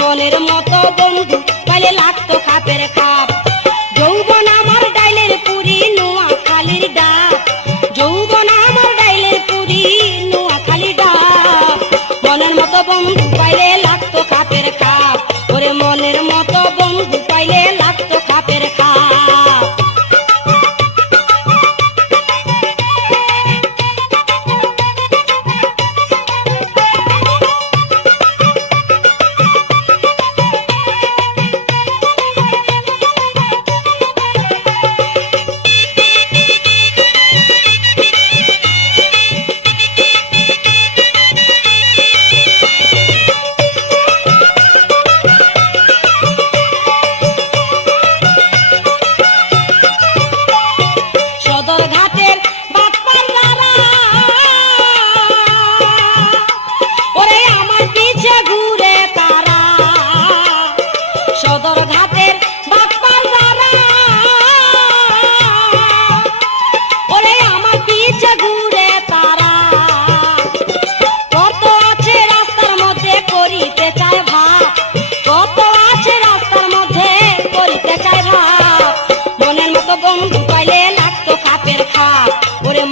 মনের মতো বন্ধু পাইলে লাগতো খাপের খাপ। যৌবন আমার ডাইলের পুরি নোয়াখালীর ডাক, যৌবন আমার ডাইলের পুরি নোয়াখালীর ডাক। মনের মতো বন্ধু পাইলে লাগতো খাপের খাপ, ওরে মনের মতো বন্ধু পাইলে লাগতো খাপের খাপ।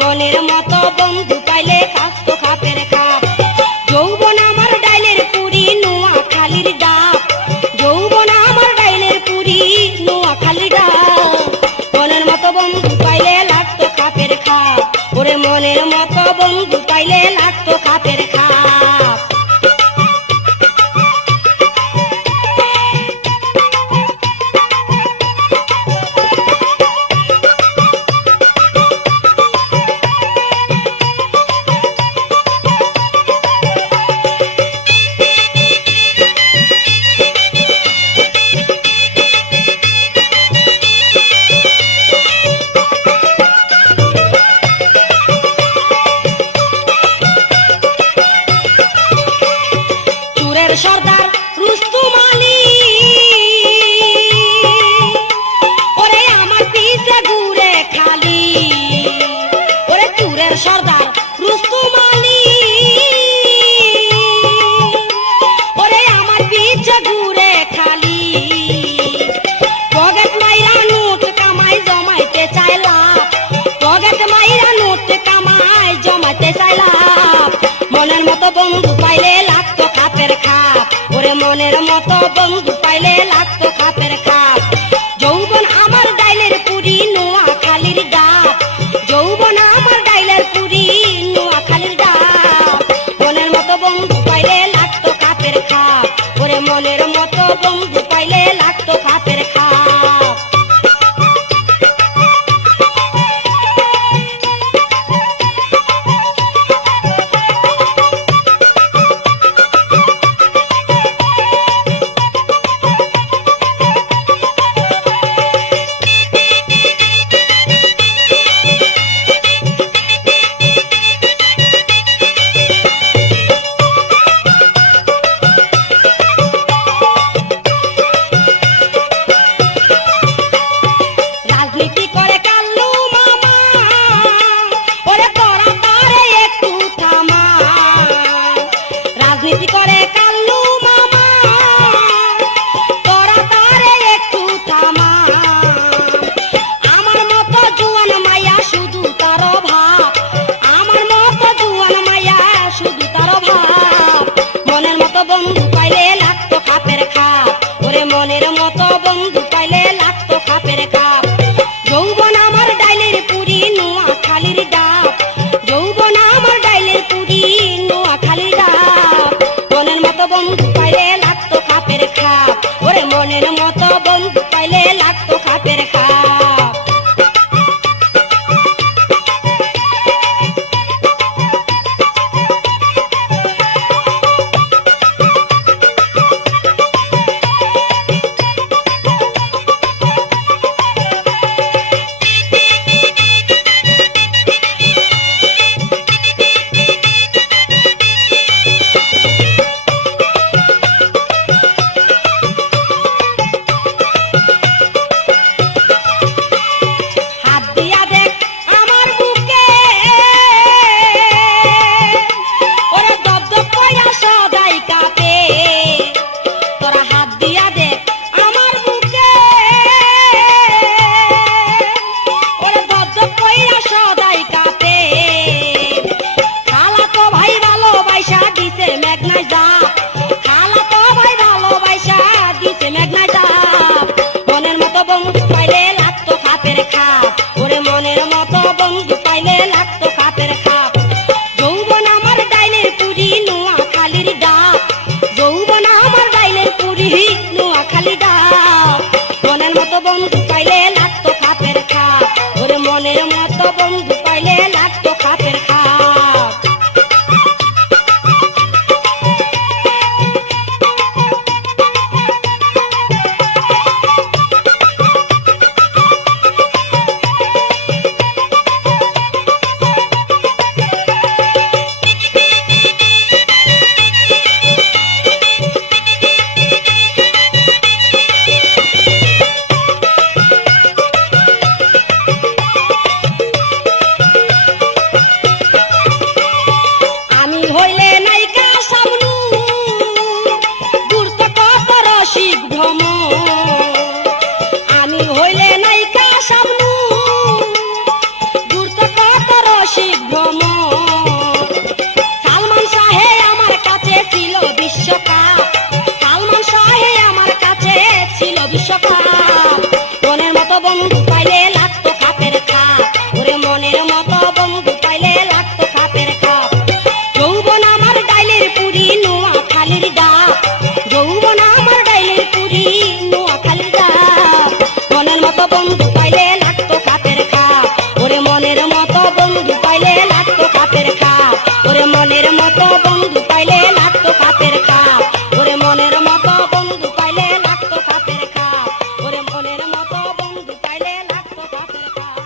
মনের মতো বন্ধু পাইলে লাগতো খাপের খাপ। যৌবন আমার ডাইলের পুরি নোয়াখালীর ডাক, যৌবন আমার ডাইলের পুরি নোয়াখালীর ডাক। মনের মতো বন্ধু পাইলে লাগতো খাপের খাপ, ওরে মনের মতো বন্ধু পাইলে লাগতো খাপের খাপ। সর্দার রুস্তুম আলী ওরে আমার পিছে ঘুরে খালি, ওরে চুরের সর্দার রুস্তুম আলী ওরে আমার পিছে ঘুরে খালি। পকেট মাইরা নোট কামাই জমাইতে চাইলাম, পকেট মাইরা নোট কামাই জমাইতে চাইলাম। মনের মতো বন্ধু পাইলে লাগতো খাপের খাপ, ওরে মনের মতো বন্ধু পাইলে লাগতো খাপের খাপ। যৌবন আমার ডাইলের পুরি নোয়াখালীর ডাক, যৌবন আমার ডাইলের পুরি নোয়াখালীর ডাক। মনের মতো বন্ধু পাইলে লাগতো খাপের খাপ, ওরে মনের মতো বন্ধু পাইলে লাগতো খাপের খাপ। মনের মতো বন্ধু পাইলে লাগতো খাপের খাপ। যৌবন আমার ডাইলের পুরি নোয়াখালীর ডাক, যৌবন আমার ডাইলের পুরি নোয়াখালীর ডাক। মনের মতো বন্ধু পাইলে লাগতো খাপের খাপ, ওরে মনের মতো বন্ধু পাইলে লাগতো খাপের খাপ। মনের মতো বন্ধু পাইলে লাগতো খাপের খাপ, ওরে মনের মতো বন্ধু পাইলে লাগতো খাপের খাপ। আমি হইলে নায়িকা সামনু দূরত কত রসিক ভ্রমর, আমি হইলে নায়িকা সামনু দূরত কত রসিক ভ্রমর। সালমান শাহে আমার কাছে ছিল বিশ্বকাপ, সালমান শাহে আমার কাছে ছিল বিশ্বকাপ। মনের মতো বন্ধু পাইলে লাগতো খাপের খাপ, ওরে মনের মতো বন্ধু পাইলে লাগতো খাপের খাপ। যৌবন আমার ডাইলের পুরি নোয়া খালির ডাব, যৌবন আমার ডাইলের পুরি নোয়া খালির ডাব। মনের মতো বন্ধু পাইলে লাগতো খাপের খাপ, ওরে মনের মতো বন্ধু পাইলে লাগতো খাপের খাপ, ওরে মনের মতো বন্ধু পাইলে লাগতো খাপের খাপ, ওরে মনের মতো বন্ধু পাইলে লাগতো খাপের খাপ, ওরে মনের মতো বন্ধু পাইলে লাগতো খাপের খাপ।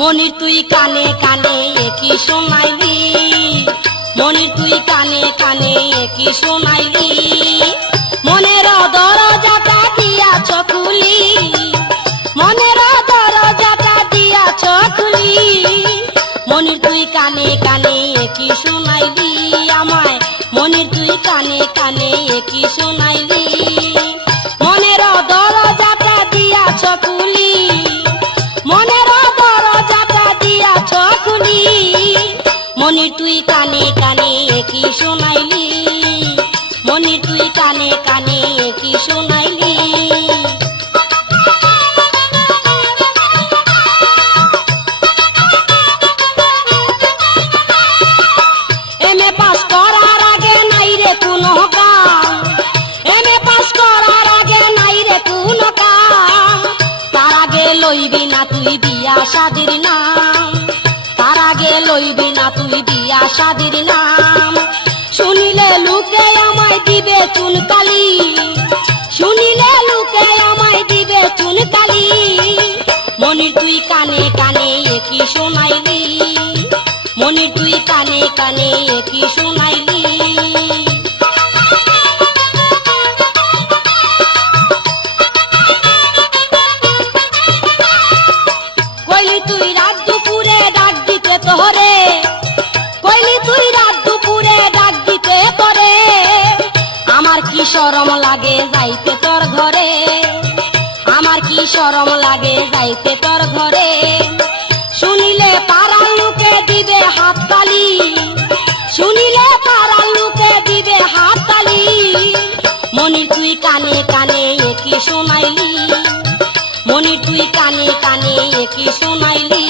মনির তুই কানে কানে কি শোনাইলি, মনির তুই কানে কানে কি শোনাইলি, মনের দরজাটা দিয়াছ খুলি, মনের দরজাটা দিয়াছ খুলি। মনির তুই কানে কানে কি শোনাইলি আমায়, মনির তুই কানে কানে কি শোনাইলি, মনের দরজাটা দিয়াছ খুলি, মনের দরজাটা দিয়াছ খুলি। মনির তুই কানে কানে কি শোনাইলি, মনির তুই কানে কানে কি শোনাইলি। এমএ পাস করার আগে নাই রে কোনো কাম, এমএ পাস করার আগে নাই রে কোনো কাম। তার আগে লইবি না তুই বিয়া শাদির নাম, তার আগে লইবি না তুই বিয়া শাদির নাম। শুনিলে লোকে আমায় দিবে চুনকালি, শুনিলে লোকে আমায় দিবে চুনকালি। মনির তুই কানে কানে কি শোনাইলি, মনির তুই কানে কানে কি শোনাইলি। কইলি তুই রাত দুপুরে ডাক দিতে তোরে, কইলি তুই রাত দুপুরে ডাক দিতে তোরে। আমার কি শরম লাগে যাইতে তোর ঘরে, আমার কি শরম লাগে যাইতে তোর ঘরে। শুনিলে পাড়ার লোকে দিবে হাত তালি, শুনিলে পাড়ার লোকে দিবে হাত তালি। মনির তুই কানে কানে কি শোনাইলি, মনির তুই কানে কানে কি শোনাইলি।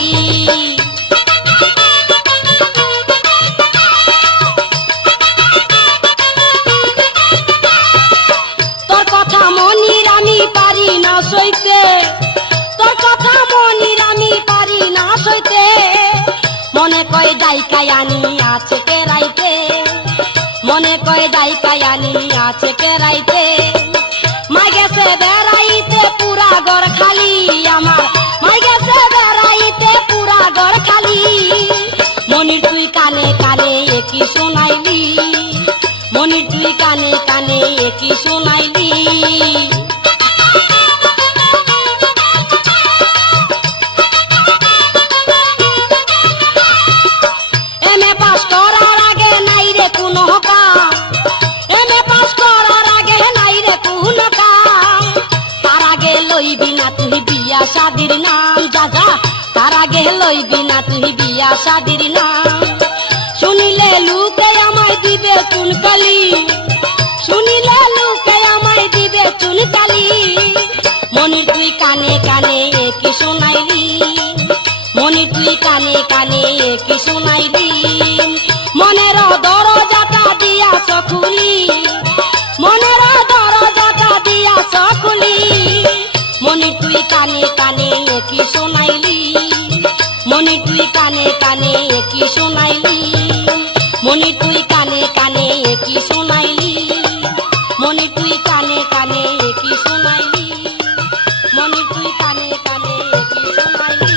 তোর কথা মনির আমি পারি না সইতে, তোর কথা মনির আমি পারি না সইতে। মনে কয় ডাইকাই আনি আছে কেরাইতে, মনে কয় ডাইকাই আনি আছে কেরাইতে। মাই গেছে বেড়াইতে পুরা ঘর খালি আমার, মাই গেছে বেড়াইতে পুরা ঘর খালি। মনির তুই কানে কানে কি শোনাইলি, মনির তুই কানে কানে কি শোনাইলি। এমএ পাস করার আগে নাই রে কোনো কাম, এমএ পাস করার আগে নাই রে কোনো কাম। তার আগে লইবি না তুই বিয়া শাদির নাম, যা যা তার আগে লইবি না তুই বিয়া শাদির নাম। শুনিলে লোকে আমায় দিবে চুনকালি, শুনি শোনাইলি মনি তুই কানে কানে কি শোনাইলি মনের দরজাটা দিয়াছ খুলি মনের দরজাটা দিয়াছ খুলি মনি তুই কানে কানে কি শোনাইলি মনি তুই কানে কানে কি শোনাইলি মনি তুই কানে কানে কি শোনাইলি মনি তুই কানে কানে কি শোনাইলি মনি তুই কানে কানে কি শোনাইলি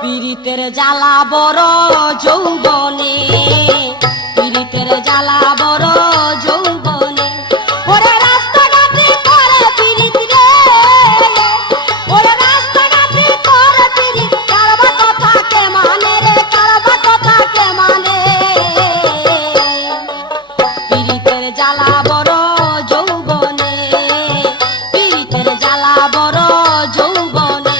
পীড়িতের জ্বালা বড় যৌবনে পীড়িতের জ্বালা বড় যৌবনে ওরে রাস্তাঘাটে করে পীড়িত রে ওরে রাস্তাঘাটে করে পীড়িত কারবা কথা কে মানে রে কারবা কথা কে মানে পীড়িতের জ্বালা বড় যৌবনে পীড়িতের জ্বালা বড় যৌবনে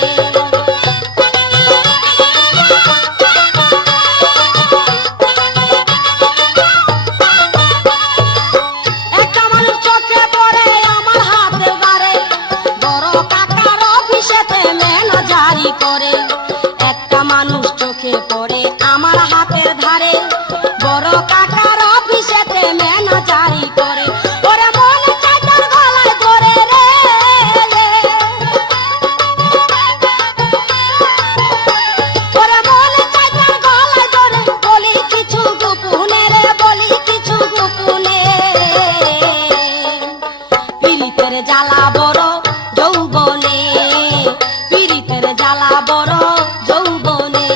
করে একটা মানুষ চোখে পড়ে আমার হাতের ধারে বড় কাকার অফিসেতে ম্যানেজারি করে ওরে মন চাইতার গলায় ধরে রে ওরে মন চাইতার গলায় ধরে বলি কিছু গোপনে রে বলি কিছু গোপনে পীড়িতের জ্বালা বড় যৌবনে পীড়িতের জ্বালা বড় যৌবনে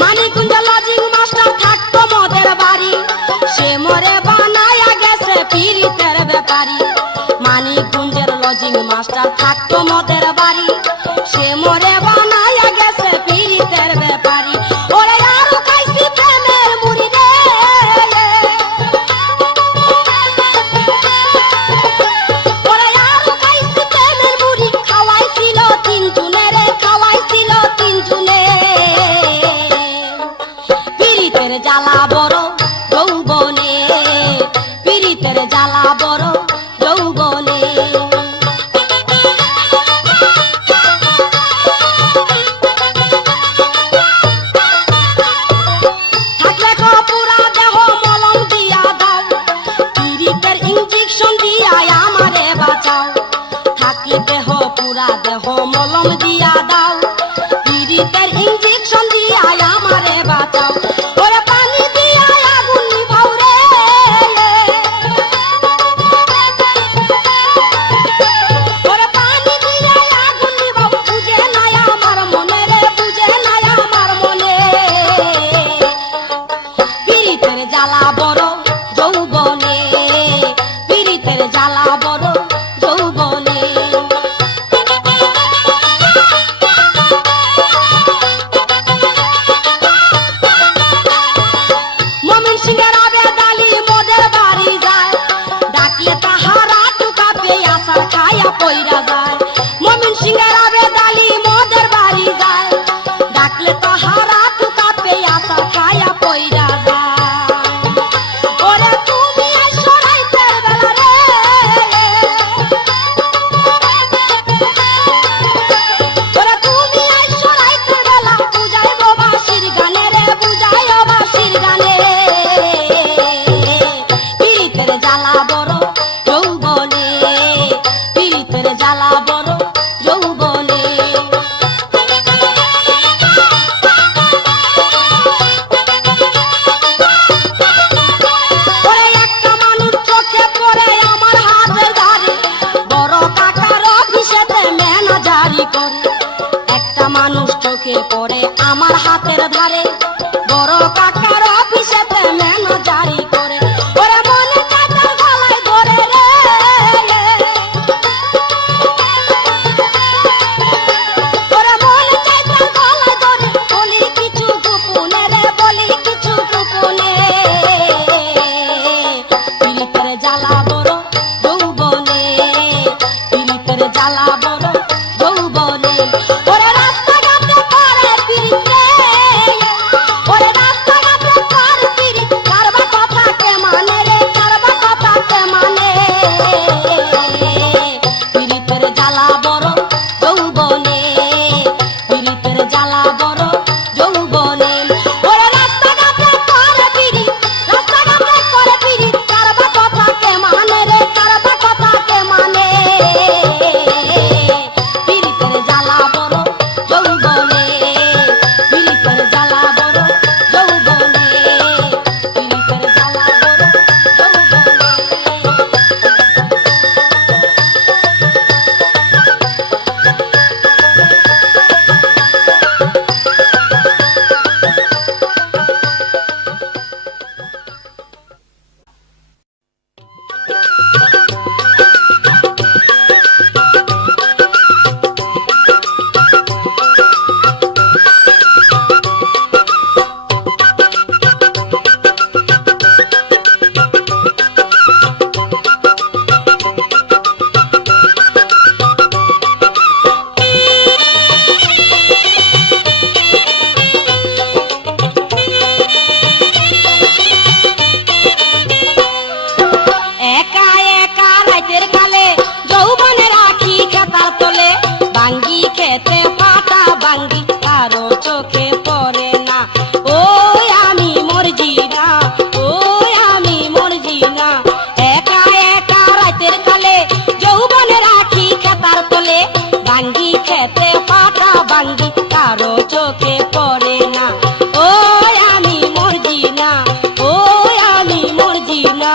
মানিকগঞ্জ লজিং মাস্টার থাকতো মদের বাড়ি সে মরে বানায়া গেছে পীড়িতের ব্যাপারী মানিকগঞ্জের লজিং মাস্টার থাকতো মদের বাড়ি সে মরে বানায়া গেছে পীড়িতের ব্যাপারী ওরে আরো খাইছি প্রেমের মুড়ি রে জ্বালা বড় যৌবনে পীড়িতের জ্বালা বড় যৌবনে থাকলে পুরা দেহ মলম দিয়া দাও পীড়িতের ইঞ্জেকশন দিয়া আমারে বাঁচাও থাকি দেহ পুরা দেহ মলম দিয়া দাও পীড়িতের ইঞ্জেকশন দিয়া আমারে বাঁচাও ওরে পানি দিয়া আগুন নিভাও রে ওরে পানি দিয়া আগুন নিভাও বুঝে নাই আমার মনে রে বুঝে নাই আমার মনে পীড়িতের জ্বালা বড় যৌবনে পীড়িতের জ্বালা বড় যৌবনে পইরা যায় মমিন সিংহের আবেদালি মদের বাড়ি যায় ডাকলে তো হারা টুকা পেয়ে আসা খায়া পইরা যায় ওরে তুমি আইসো রাইতের বেলা রে ওরে তুমি আইসো রাইতের বেলা বুঝাইবো বাঁশির গানে রে বুঝাইও বাঁশির গানে পীড়িতের জ্বালা বড় যৌবনে পীড়িতের জ্বালা বড় যৌবনে একটা মানুষ চোখে পড়ে আমার হাতের ধারে বড় কাকার অফিসেতে ম্যানেজারি করে একটা মানুষ চোখে পড়ে আমার হাতের ধারে বড় কাকার অফিসেতে ম্যানেজারি করে কারো চোখে পড়ে না। ও আমি মরজি না, ও আমি মরজি না।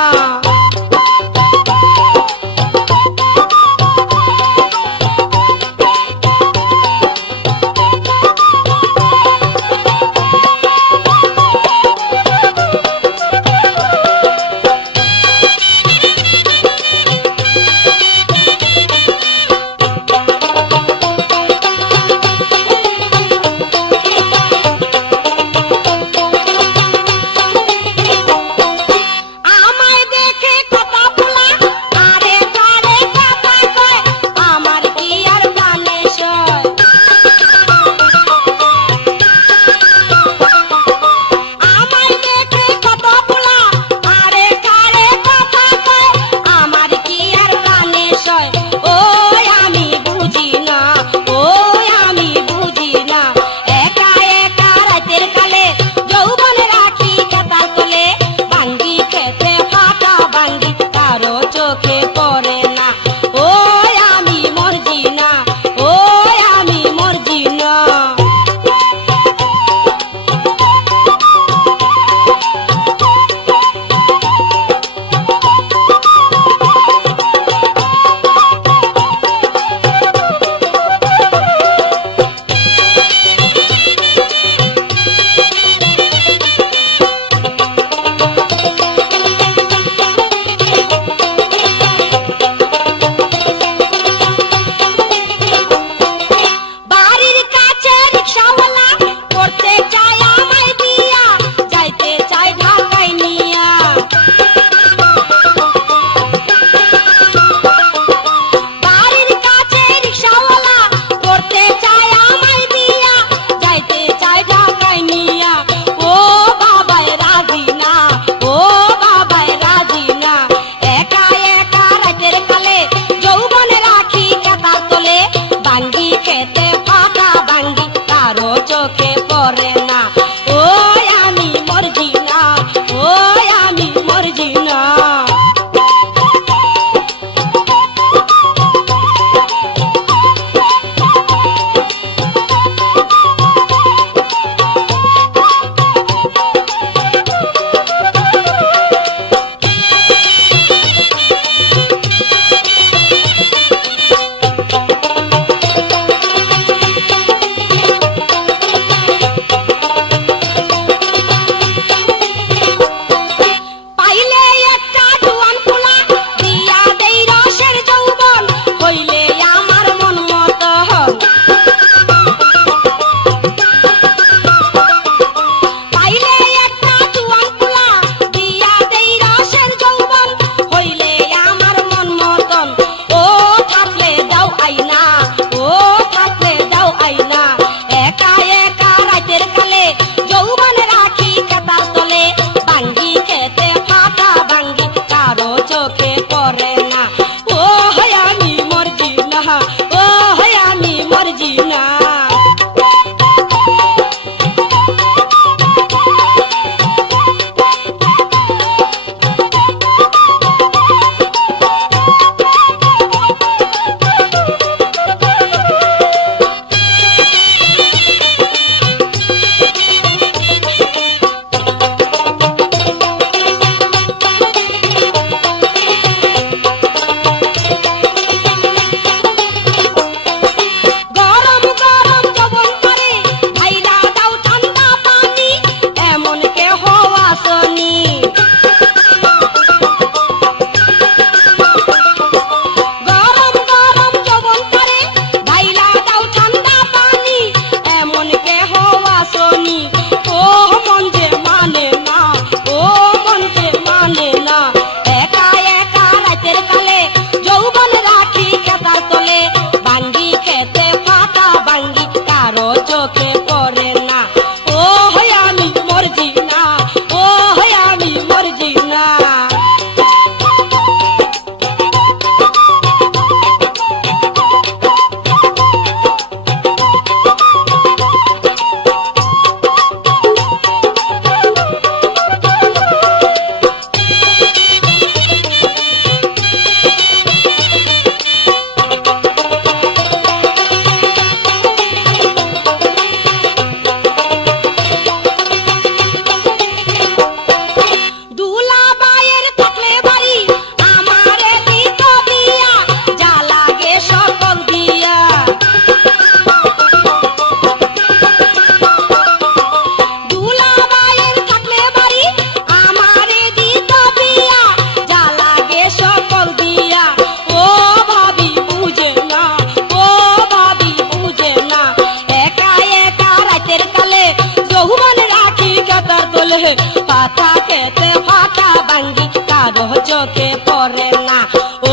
করলে পাতা খেতে ফাটা ভাঙ্গি কারো চোখে পড়ে না।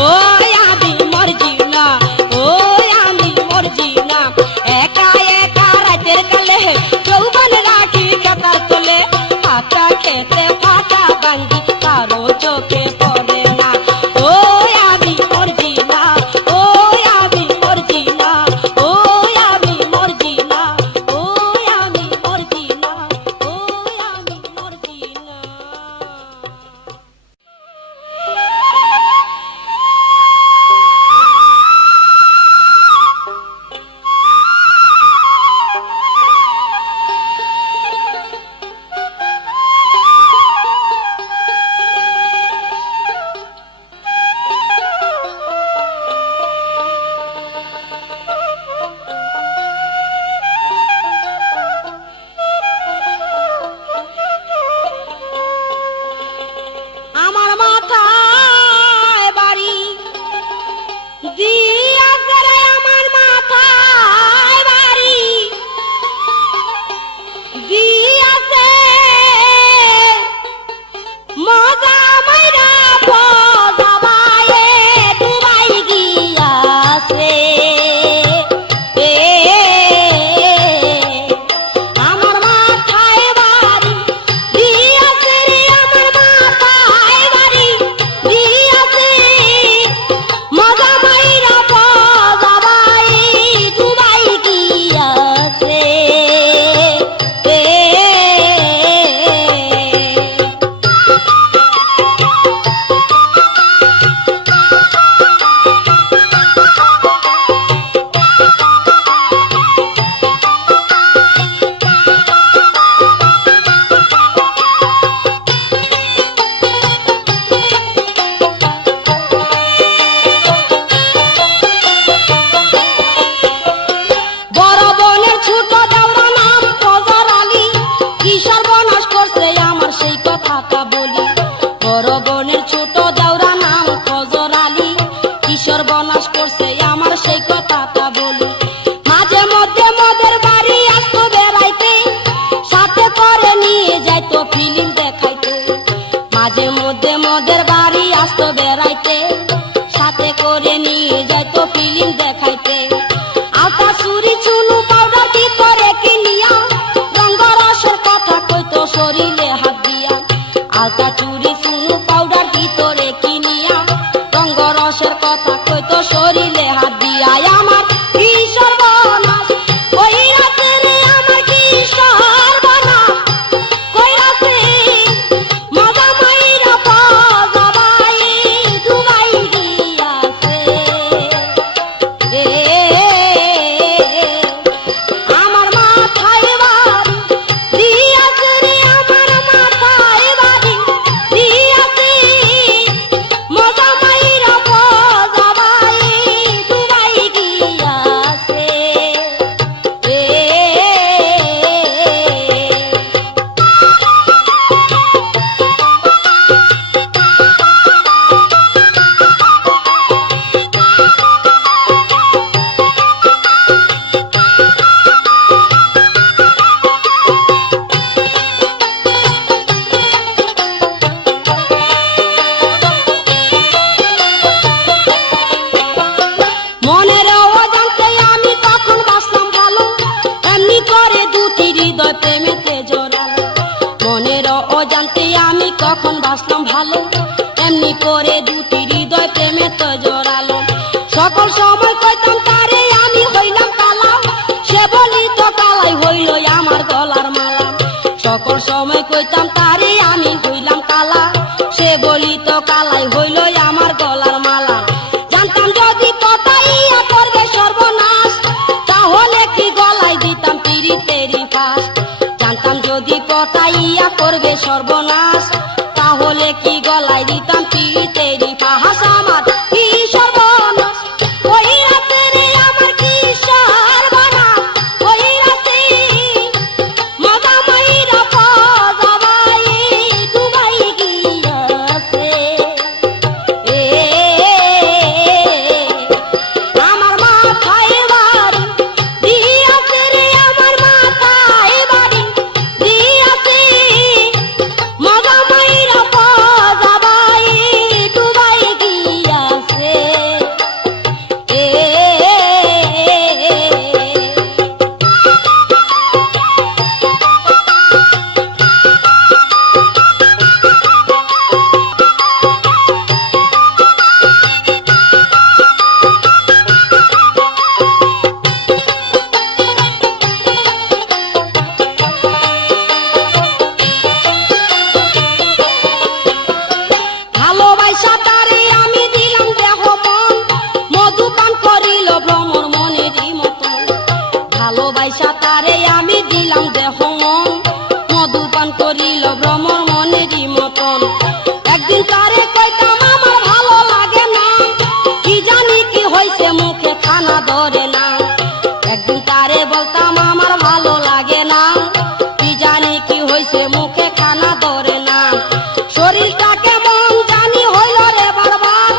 ও আমি মরজি না, ও আমি মরজি না, একা একা রাতের কালে যৌবন রাখি কাতার তোলে পাতা খেতে ফাটা ভাঙ্গি কারো চোখে পড়ে না। ও আমি মরজি না, ও আমি মরজি না, ও আমি মরজি না, ও আমি মরজি না, ও আমি মরজি না। আমার মাথায় বাড়ি দিয়াছে রে, আমার মাথায় বাড়ি দিয়াছে, মজা মাইরা বজাবায়ে ডুবাই গিয়াছে। আমার মাথায় বাড়ি দিয়াছে রে, আমার মাথায় বাড়ি দিয়াছে, মজা মাইরা বজাবায়ে ডুবাই গিয়াছে। বড় বোনের ছোট দেওরা নাম ফজর আলী, কি সর্বনাশ করছে আমার সেই কথাটা বলি। বড় বোনের ছোট দেওরা নাম ফজর আলী, কি সর্বনাশ করছে আমার সেই কথাটা বলি। মাঝে মধ্যে মদের বাড়ি আসতো বেড়াইতে, সাথে করে নিয়ে যাইতো ফিল্ম দেখাইতে। মাঝে মধ্যে মদের বাড়ি আসতো বেড়াইতে, সাথে করে নিয়ে যাইতো ফিল্ম দেখাইতে। আলতা চুরি চুনু পাউডার কি করে কিনিয়া, রঙ্গরসের কথা কইতো শরীরে হাত দিয়া। আলতা চুরি চুনু পাউডার কি করে কিনিয়া, রঙ্গরসের কথা কইতো শরীরে হাত দিয়া। আমার কি সর্বনাশ কইরাছে রে, আমার কি সর্বনাশ কইরাছে, মজা মাইরা বজাবাই ডুবাই গিয়াছে। আমার মাথায় বাড়ি দিয়াছে রে, আমার মাথায় বাড়ি দিয়াছে, মজা মাইরা বজাবাই ডুবাই গিয়াছে। মনের অজান্তে আমি কখন বাসলাম ভালো, এমনি করে দুটি হৃদয় প্রেমেতে জড়ালো। মনের অজান্তে আমি কখন বাসলাম ভালো, এমনি করে দুটি হৃদয় প্রেমেতে জড়ালো। সকল সময় কইতাম তারে আমি হইলাম কালা, সে বলি তো কালাই হইল আমার গলার মালা। সকল সময় কইতাম তারে আমি হইলাম কালা, সে বলি তো কালাই হইল আমার গলার মালা। জানতাম যদি পতাইয়া করবে সর্বনাশ, তাহলে কি গলায় দিতাম পিরিতেরি ফাঁস। জানতাম যদি পতাইয়া করবে সর্বনাশ, তাহলে কি গলায় দিতাম পিরিতেরি ফাঁস। আমার কি সর্বনাশ কইরাছে রে, আমার কি সর্বনাশ কইরাছে, মজা মাইরা বজাবাই ডুবাই গিয়াছে। আমার মাথায় বাড়ি দিয়াছে রে, আমার মাথায় বাড়ি দিয়াছে, করিল ভ্রমর মনেরই মতন। একদিন তারে কইতাম আমার ভালো লাগে না, কি জানি কি হইছে মুখে খানা ধরে না। একদিন তারে বলতাম আমার ভালো লাগে না, কি জানি কি হইছে মুখে খানা ধরে না। শরীরটা কেমন জানি হইল রে বারবার,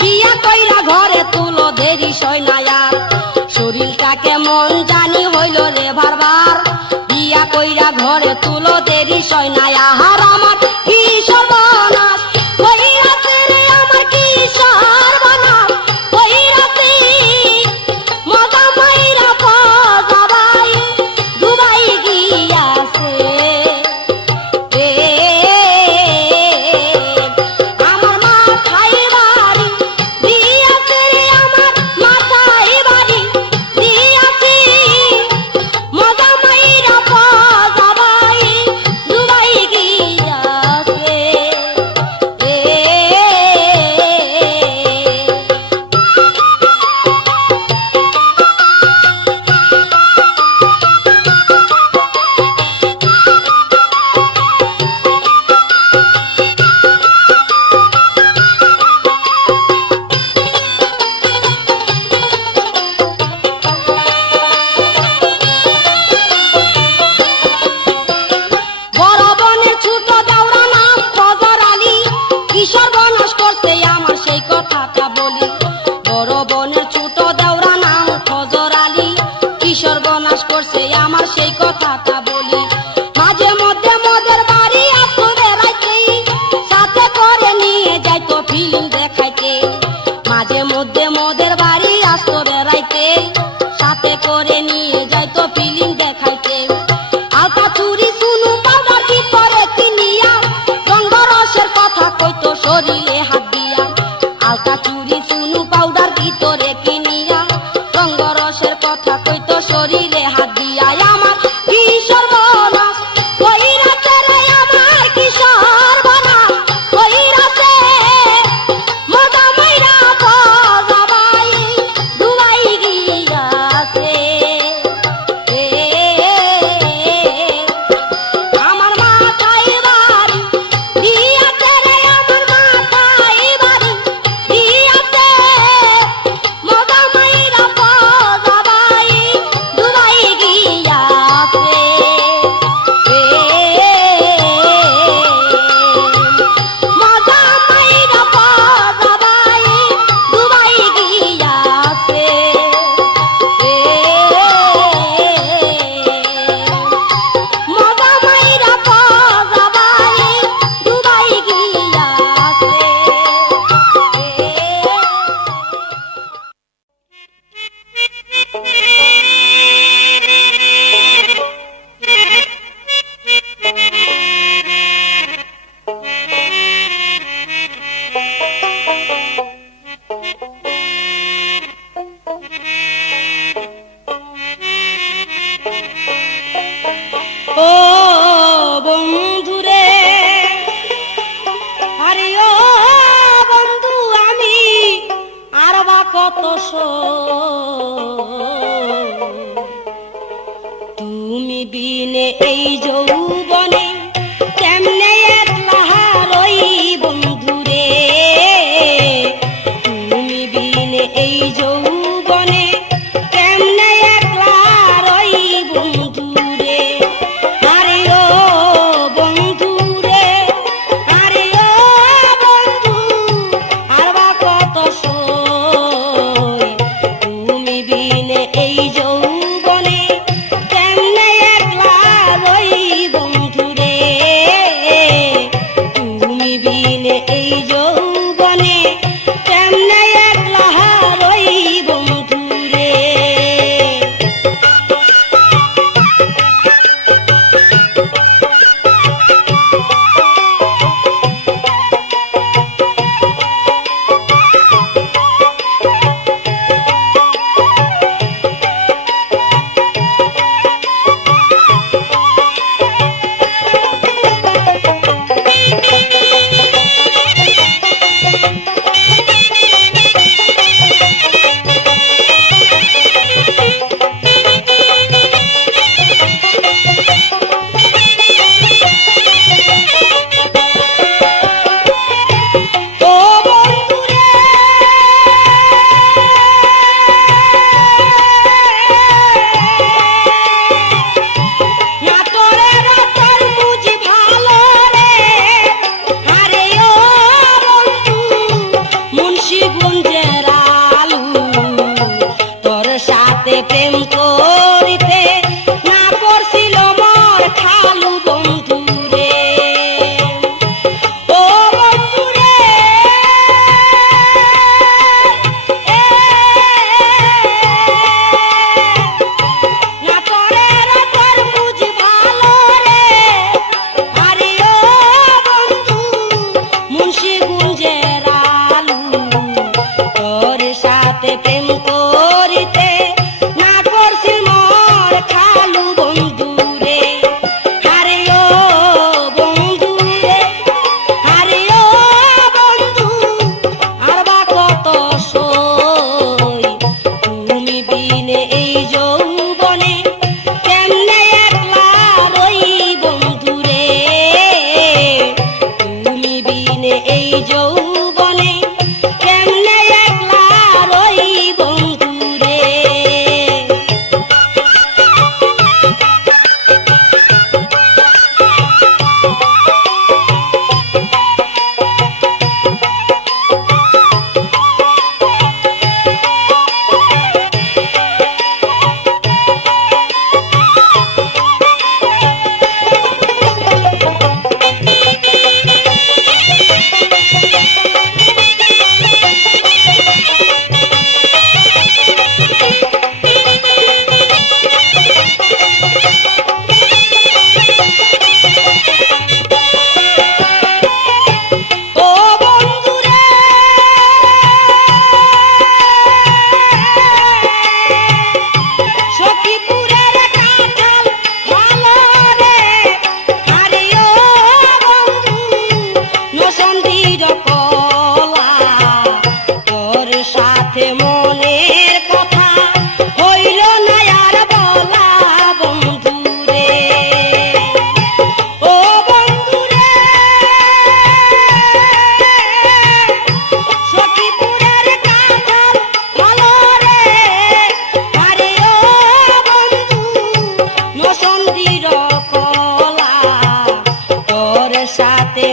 বিয়া কইরা ঘরে তুলো দেরি সয় না আর। শরীরটা কেমন জানি হইল রে বারবার, বিয়া কইরা ঘরে তুলো দেরি সয় না আর। আমার কি সর্বনাশ হইয়াছে রে, আমার কি সর্বনাশ হইয়াছে। মজা মাইরা পজাবাই দুবাই গিয়াছে। আমার মাথায় বাড়ি দিয়াছে রে, আমার মাথায় বাড়ি দিয়াছে। মজা মাইরা পজাবাই দুবাই গিয়াছে। বড় বনের ছোট দেওরা নাম ফজর আলী, কি সর্বনাশ করছে আমার সেই কথাটা বলি। বড় বনের ছোট দেওরা নাম ফজর আলী, কি সর্বনাশ করছে আমার সেই কথাটা বলি। মাঝে মধ্যে মোদের বাড়ি আসতো বেড়াইতে, সাথে করে নিয়ে যাইতো ফিল্ম দেখাইতে। মাঝে মধ্যে মোদের বাড়ি আসতো বেড়াইতে, সাথে করে নিয়ে যাইতো ফিল্ম দেখাইতে। আলতা চুরি শুনু পাউডার ভিতরে কিনিয়া, রঙ্গরসের কথা কইতো শরীরে হাত দিয়া। আলতা চুরি শুনু পাউডার ভিতরে কিনিয়া, রঙ্গরসের কথা কইতো শরীরে হাত দিয়া। আমার কি সর্বনাশ হইরাছে রে, আমার কি সর্বনাশ হইরাছে। মজা মাইরা পজাবাই দুবাই গিয়াছে। আমার মাথায় বাড়ি দিয়াছে রে, আমার মাথায় বাড়ি দিয়াছে। মজা মাইরা পজাবাই দুবাই গিয়াছে। মজা মাইরা পজাবাই দুবাই গিয়াছে। মজা মাইরা পজাবাই দুবাই গিয়াছে। ও বন্ধুরে, আরে ও বন্ধু, আমি আর বা কত তুমি বিনে এই যৌবনে কেমনে একলা রই বন্ধুরে। তুমি বিনে এই যৌবনে কেমনে একলা রই বন্ধুরে। আরে ও বন্ধুরে, আরে ও বন্ধু, আর বা কত তুমি বিনে এই যৌবনে কেমনে একলা রই বন্ধু।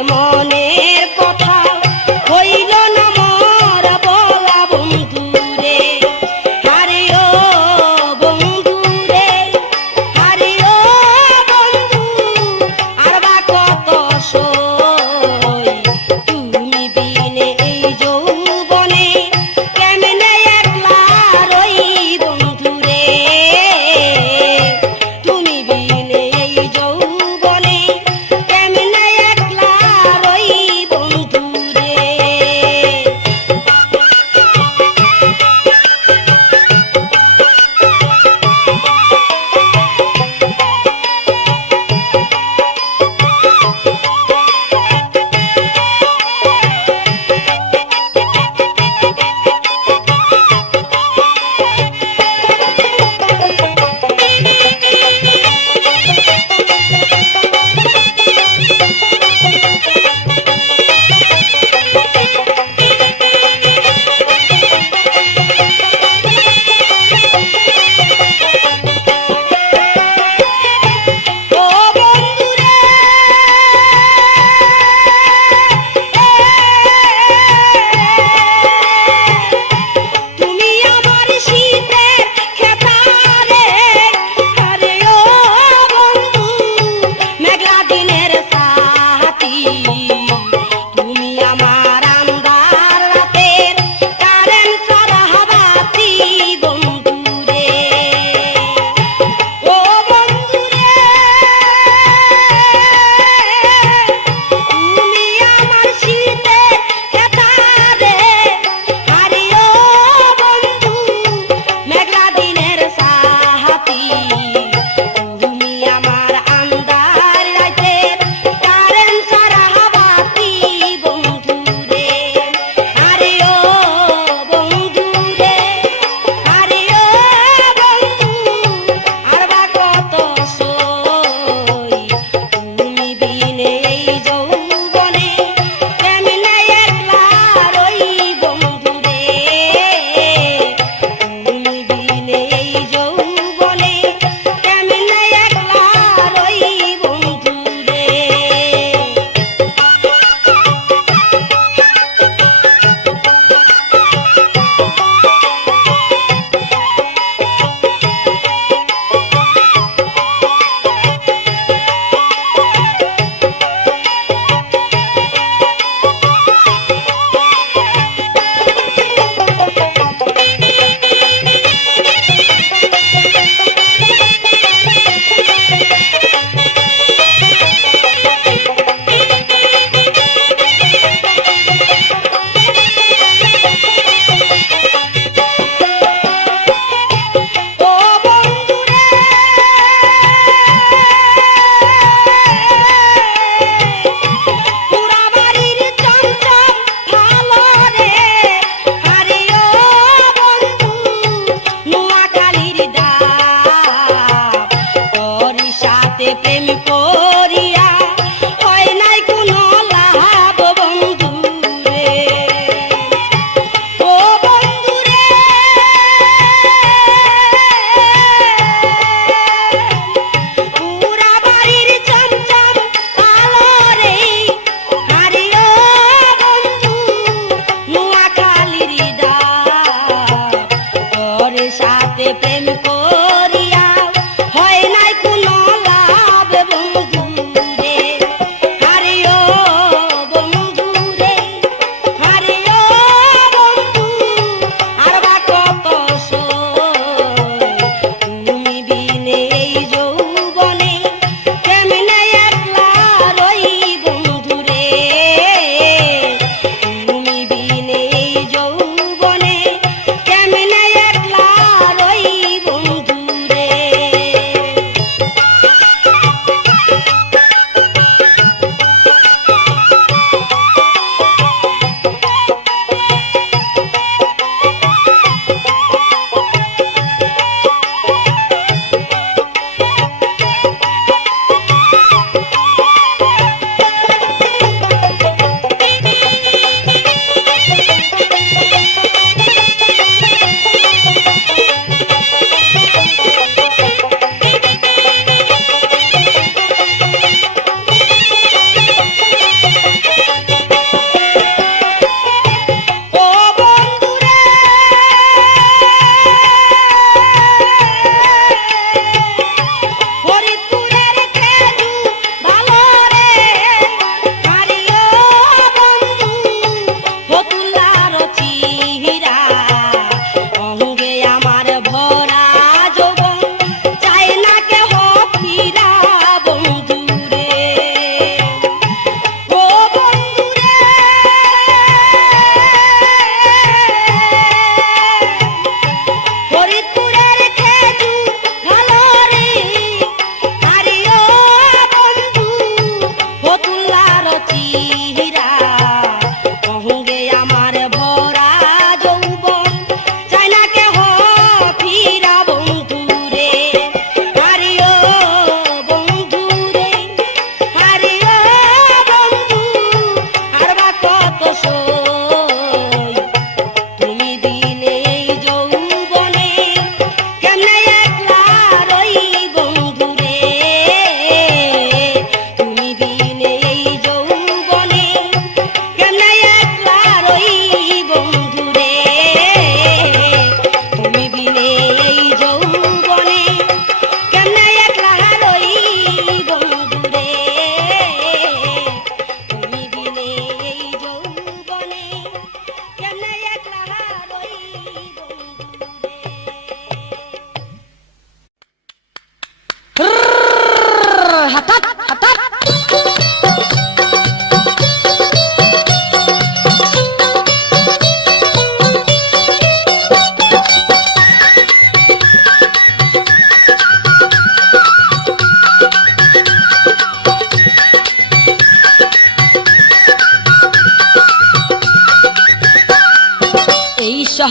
মনের কথা হইল না মোর বলা বন্ধু রে আরে ও বন্ধু রে আরে ও বন্ধু আর বা কত সই তুমি বিনে এই যৌবনে কেমনে একলা রই বন্ধু রে তুমি বিনে এই যৌবনে কেমনে একলা রই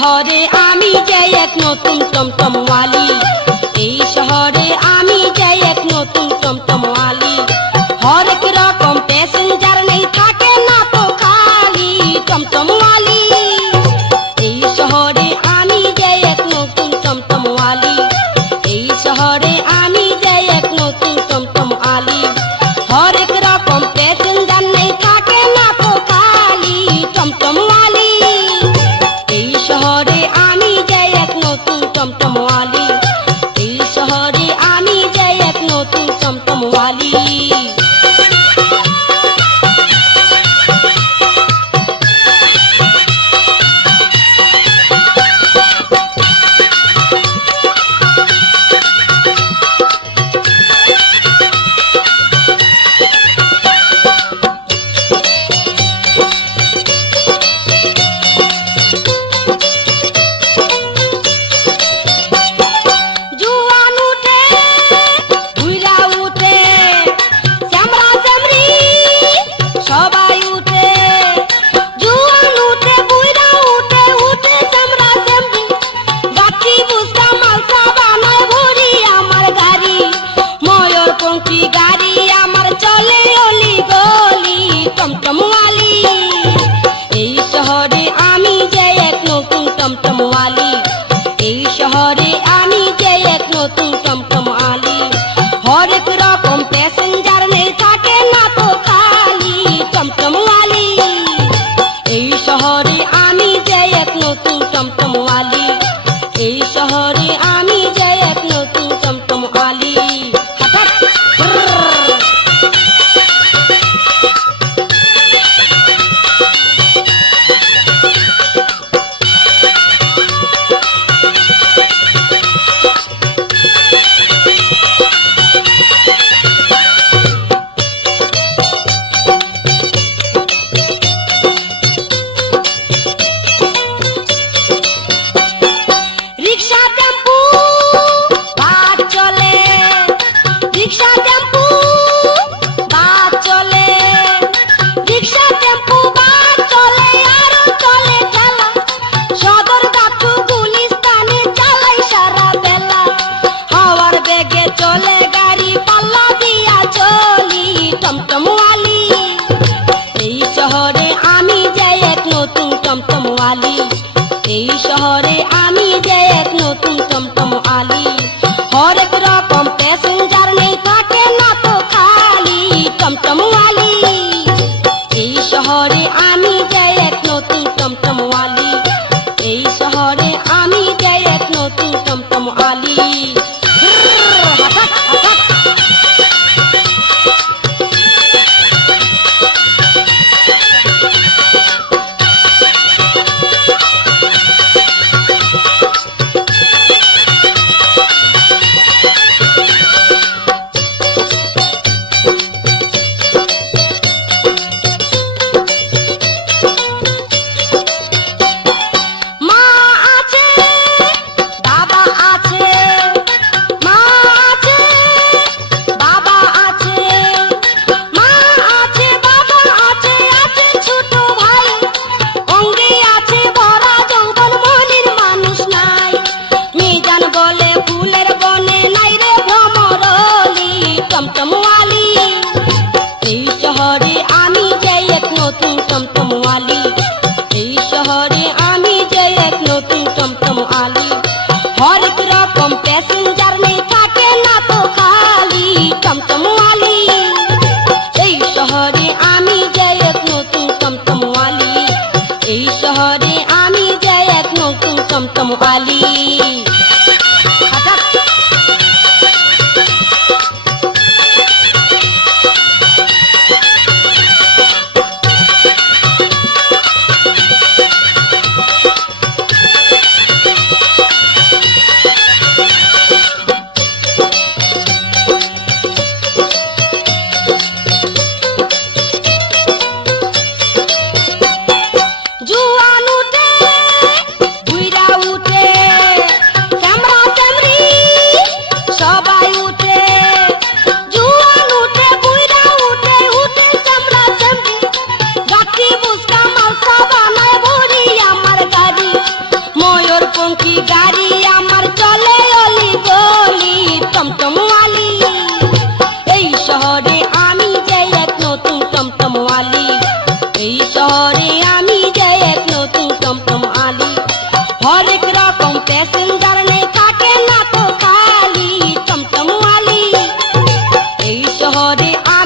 শহরে আমি যাই এক নতুন টমটমওয়ালি, এই শহরে আমি যাই এক নতুন টমটমওয়ালি। হরেক রকম প্যাসেঞ্জার নেই থাকে না তো খালি টমটমওয়ালি। এই শহরে আমি যাই এক নতুন টমটমওয়ালি, এই শহরে আমি যাই এক নতুন টমটমওয়ালি। হরেক রকম প্যাসেঞ্জার নেই থাকে না তো খালি টমটমওয়ালি। এই শহরে আমি যাই এক নতুন টমটমওয়ালি, এই শহরে আমি যাই এক নতুন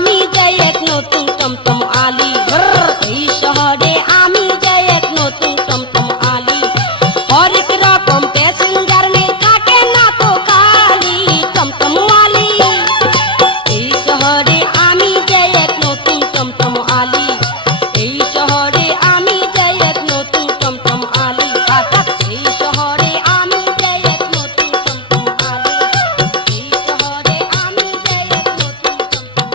আমি যাই এক নতুন টমটম আলি, এই শহরে আমি যাই এক নতুন টমটম আলি। হরেক রকম প্যাসেঞ্জার নেই, থাকে না তো খালি টমটম আলি। এই শহরে আমি যাই এক নতুন টমটম আলি, এই শহরে আমি যাই এক নতুন টমটম আলি। এই শহরে আমি যাই এক নতুন টমটম আলি, এই শহরে আমি যাই এক নতুন টমটম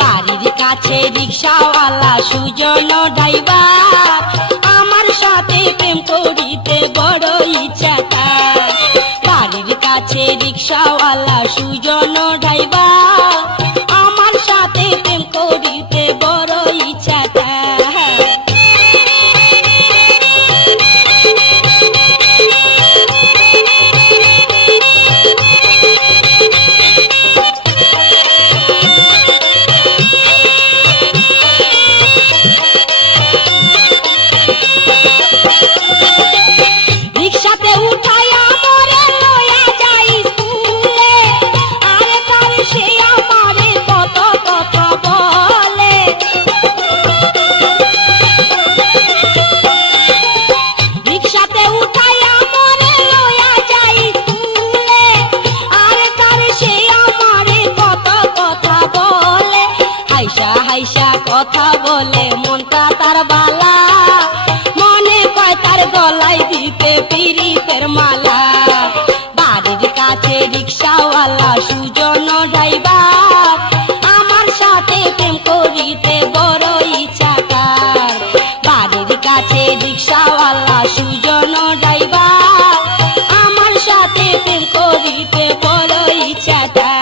বাড়ির কাছে রিক্সাওয়ালা সুজন ড্রাইভার, আমার সাথে প্রেম করিতে বড় ইচ্ছা তার। বাড়ির কাছে রিক্সাওয়ালা সুজন ড্রাইভার, আমার সাথে প্রেম করিতে বড় ইচ্ছা তার। রিক্সাতে উঠাইয়া মোরে লইয়া যাই স্কুলে, আরে তার সে আমারে কত কথা বলে। রিক্সাতে উঠাইয়া মোরে লইয়া যাই স্কুলে, আরে তার সে আমারে কত কথা বলে। হাইসা হাইসা কথা বলে, মনটা তার বালা, মনে কয় তার গলায় দিতে পিরিতের মালা। বাড়ির কাছে রিক্সাওয়ালা সুজন ড্রাইভার, আমার সাথে প্রেম করিতে বড় ইচ্ছা তার। বাড়ির কাছে রিক্সাওয়ালা সুজন ড্রাইভার, আমার সাথে প্রেম করিতে বড় ইচ্ছা তার।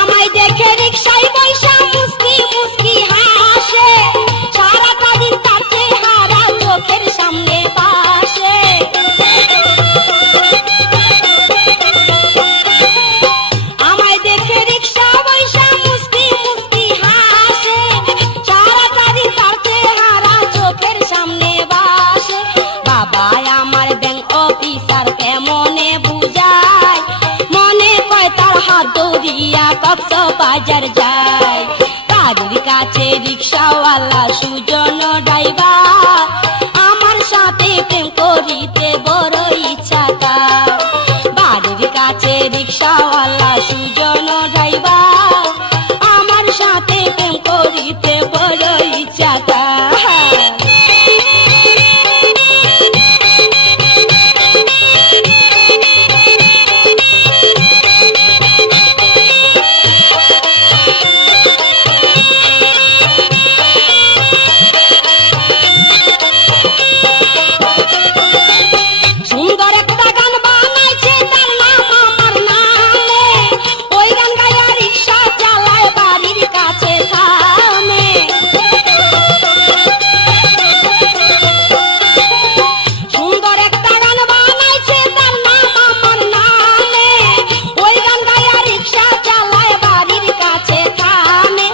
আমায় দেখে রিক্সায় বৈশা মুস্কি মুস্কি হাসে, সারাটা দিন তার চেহারা চোখের সামনে ভাসে। আমায় দেখে রিক্সা বৈশা মুস্কি মুস্কি হাসে, সারাটা দিন তার চেহারা চোখের সামনে ভাসে। বাবা আমার ব্যাংক অফিসার কেমনে বুঝায়, মনে কয় তার হাত ধরিয়া কক্সবাজার যায়। বাড়ির কাছে রিক্সাওয়ালা সুজন ড্রাইভার, আমার সাথে প্রেম করিতে বড় ইচ্ছা তার। বাড়ির কাছে রিক্সাওয়ালা সুজন ড্রাইভার, আমার সাথে প্রেম করিতে বড় ইচ্ছা তার। সুন্দর একটা গান বানাইছে, তার নাম আমার নামে, ওই গান গায়া রিক্সা চালায় বাড়ির কাছে থামে। সুন্দর একটা গান বানাইছে, তার নাম আমার নামে, ওই গান গায়া রিক্সা চালায় বাড়ির কাছে থামে।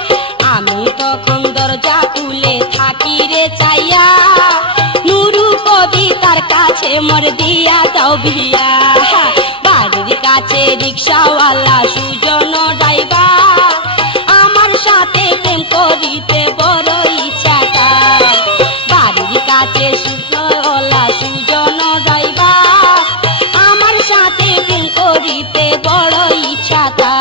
আমি তখন দরজা খুলে থাকি রে চাইয়া, নুরু কবিতার কাছে মর দিয়া দাও বিয়া। বাড়ির কাছে রিক্সাওয়ালা সুজন ড্রাইভার, আমার সাথে প্রেম করিতে বড় ইচ্ছা তার। বাড়ির কাছে সুজনওয়ালা সুজন ড্রাইভার, আমার সাথে প্রেম করিতে বড় ইচ্ছা তার।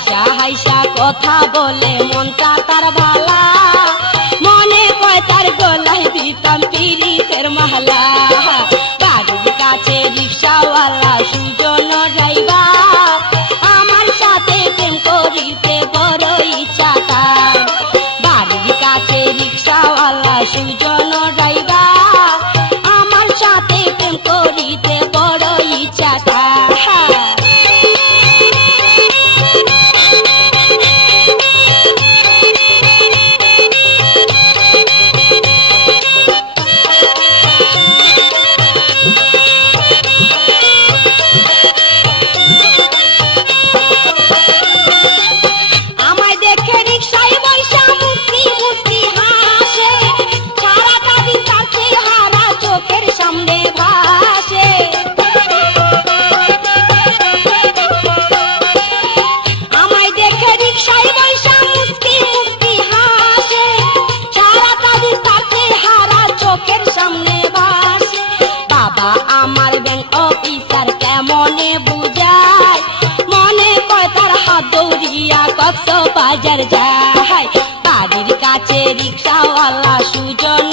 হাইসা হাইসা কথা বলে মনটা তার বালা মনে কয় তার গলায় দিতাম পিরিতের মালা বাড়ির কাছে রিক্সাওয়ালা সুজন ড্রাইভার আমার সাথে প্রেম করিতে বড় ইচ্ছা তার বাড়ির কাছে রিক্সাওয়ালা সুজন ড্রাইভার আমার সাথে প্রেম করিতে বড় ইচ্ছা তার বাজার যায় বাড়ির কাছে রিক্সাওয়ালা সুজন